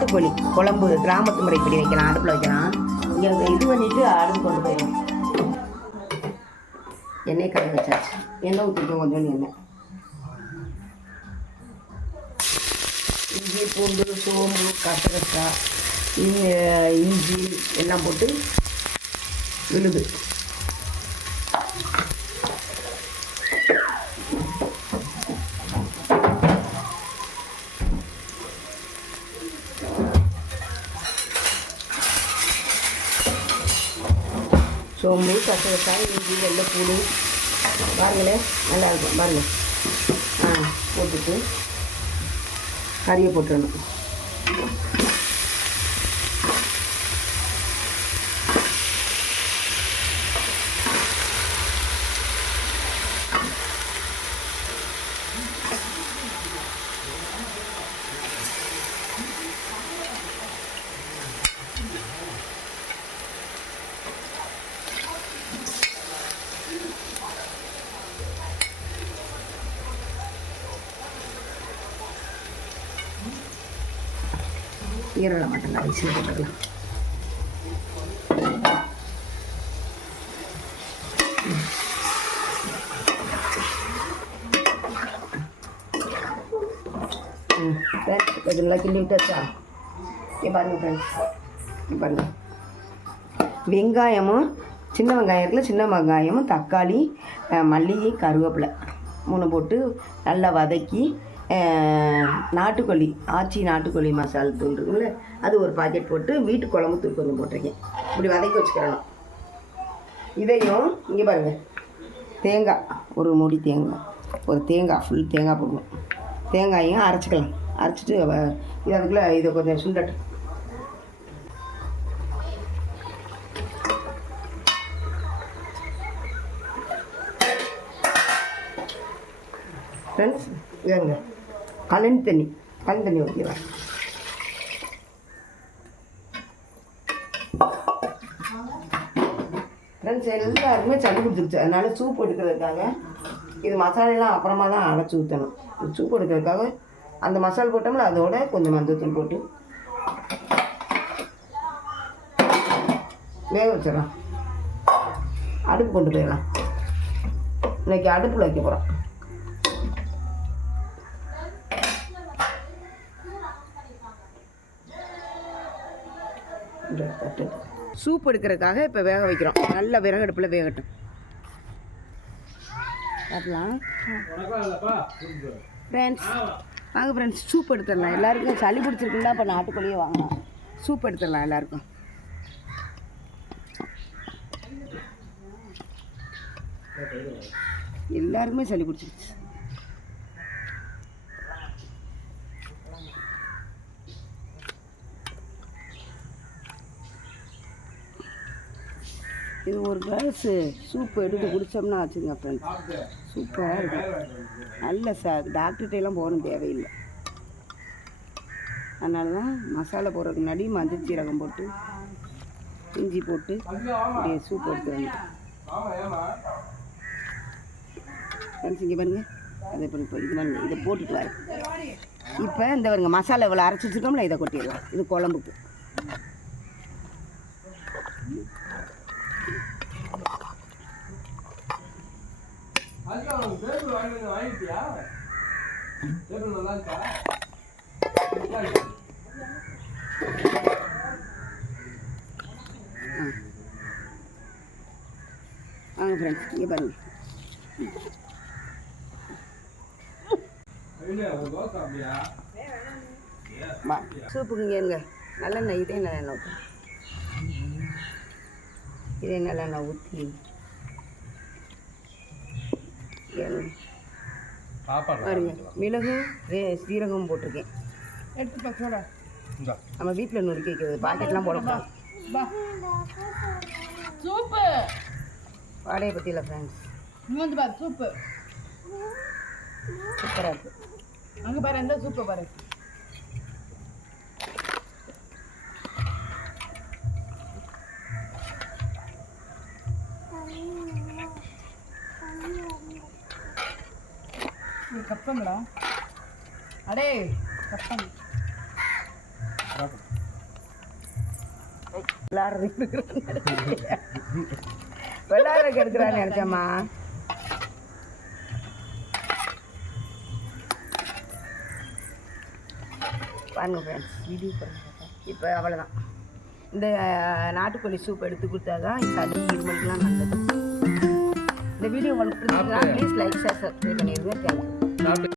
நாட்டுக்கோழி குழம்பு கிராமத்து முறைப்படி வைக்கலாம், அடுப்பில் வைக்கலாம். இங்கே இது பண்ணிவிட்டு அடுப்பு கொண்டு போயிடும். எண்ணெய் கலந்து வச்சாச்சு. எண்ணெய் ஊற்றிக்கும் கொஞ்சம் எண்ணெய். இஞ்சி பூண்டு சோம்பு கசகசாய் இஞ்சி எல்லாம் போட்டு விழுது. சோம்பு கசகசாய் இஞ்சி வெள்ளைப்பூடு பாருங்களேன், நல்லா இருக்கும் பாருங்கள். போட்டுட்டு கறியை போட்டுடணும். ஈரல மட்டும் அரிசி போட்டுக்கலாம். கொஞ்சம் நல்லா கிண்டி விட்டாச்சா? இங்கே பாருங்கள் ஃப்ரெண்ட்ஸ், இங்கே பாருங்கள். வெங்காயமும் சின்ன வெங்காயம் இருக்குல்ல, சின்ன வெங்காயமும் தக்காளி மல்லிகை கருவேப்பிலை 3 போட்டு நல்லா வதக்கி நாட்டுக்கோழி நாட்டுக்கோழி மசாலா தூள் இருக்குல்ல, அது ஒரு பாக்கெட் போட்டு வீட்டு குழம்பு தூள் கொஞ்சம் போட்டிருக்கேன். இப்படி வதக்கி வச்சுக்கிறணும். இதையும் இங்கே பாருங்கள், தேங்காய் ஒரு மூடி தேங்காய், ஒரு தேங்காய் ஃபுல் தேங்காய் போடணும். தேங்காயும் அரைச்சிக்கலாம். அரைச்சிட்டு இது அதுக்குள்ளே இதை கொஞ்சம் சுண்டட்டு. ஃப்ரெண்ட்ஸ் இதாங்க கழனி தண்ணி ஊற்றிடலாம். ஃப்ரெண்ட்ஸ் எல்லாருமே சளி பிடிச்சிருச்சு, அதனால் சூப் எடுக்கிறதுக்காக இது மசாலெல்லாம் அப்புறமா தான் அரைச்சி ஊற்றணும். சூப் எடுக்கிறதுக்காக அந்த மசாலா போட்டோம்ல, அதோட கொஞ்சம் மஞ்சத்தூள் போட்டு வேக வச்சிடலாம். அடுப்பு கொண்டு போயிடலாம். இன்றைக்கி அடுப்பில் வைக்க போகிறோம். சூப் எடுக்கிறதுக்காக இப்போ வேக வைக்கிறோம். நல்ல விறகு அடுப்பில் வேகட்டும். பார்க்கலாம் ஃப்ரெண்ட்ஸ், வாங்க ஃப்ரெண்ட்ஸ், சூப் எடுத்துடலாம். எல்லாருக்கும் சளி பிடிச்சிருக்குன்னா இப்போ நாட்டுக்கோழியே வாங்கலாம். சூப் எடுத்துடலாம் எல்லாருக்கும். எல்லாருக்குமே சளி பிடிச்சிருச்சு. இது ஒரு கிளாஸு சூப் எடுத்து குடித்தோம்னா வச்சுங்க ஃப்ரெண்ட்ஸ், சூப்பராக இருக்கும். நல்ல டாக்டர்கிட்டையெல்லாம் போகணும் தேவையில்லை. அதனால தான் மசாலா போடுறதுக்கு முன்னாடி மஞ்சள் சீரகம் போட்டு இஞ்சி போட்டு அப்படியே சூப் எடுத்து வந்து ஃப்ரெண்ட்ஸ் இங்கே பாருங்கள். அதை இப்போ இது பாருங்கள், இதை போட்டுக்கலாம். இப்போ இந்த பாருங்க மசாலா இவ்வளோ அரைச்சி வச்சுருக்கோம்ல, இதை கொட்டிடலாம். இது குழம்புக்கு. வாங்க ஃப்ரெண்ட்ஸ், இங்கே பாருங்கள். சூப்புக்கு இங்கே இருங்க. நல்லெண்ணெய், இதே நல்லெண்ணெய் ஊற்றி பாருங்க. மிளகு சீரகம் போட்டிருக்கேன். நம்ம வீட்டில் நுறுக்கி வைக்கிறது, பாக்கெட்லாம் போடக்கூடாது. சூப்பு வாடையை பற்றி இல்லை ஃப்ரெண்ட்ஸ். சூப்பு சூப்பராக இருக்குது. அங்கே பாரு, எந்த சூப்பை பாரு. கப்பங்களா? அடே கப்பம் விளாட்றதுக்கு எடுக்கிறான்னு நினச்சம்மா. பாருங்க ஃப்ரெண்ட்ஸ், வீடியோ பாருங்க. இப்போ அவ்வளோதான். இந்த நாட்டுக்கோழி சூப் எடுத்து கொடுத்தா தான் சளி இருமலுக்குலாம் நல்லது. இந்த வீடியோ உங்களுக்கு பிடிச்சிருந்தா ப்ளீஸ் லைக் ஷேர் சப்ஸ்கிரைப் பண்ணிடுங்க. தேங்க்யூ.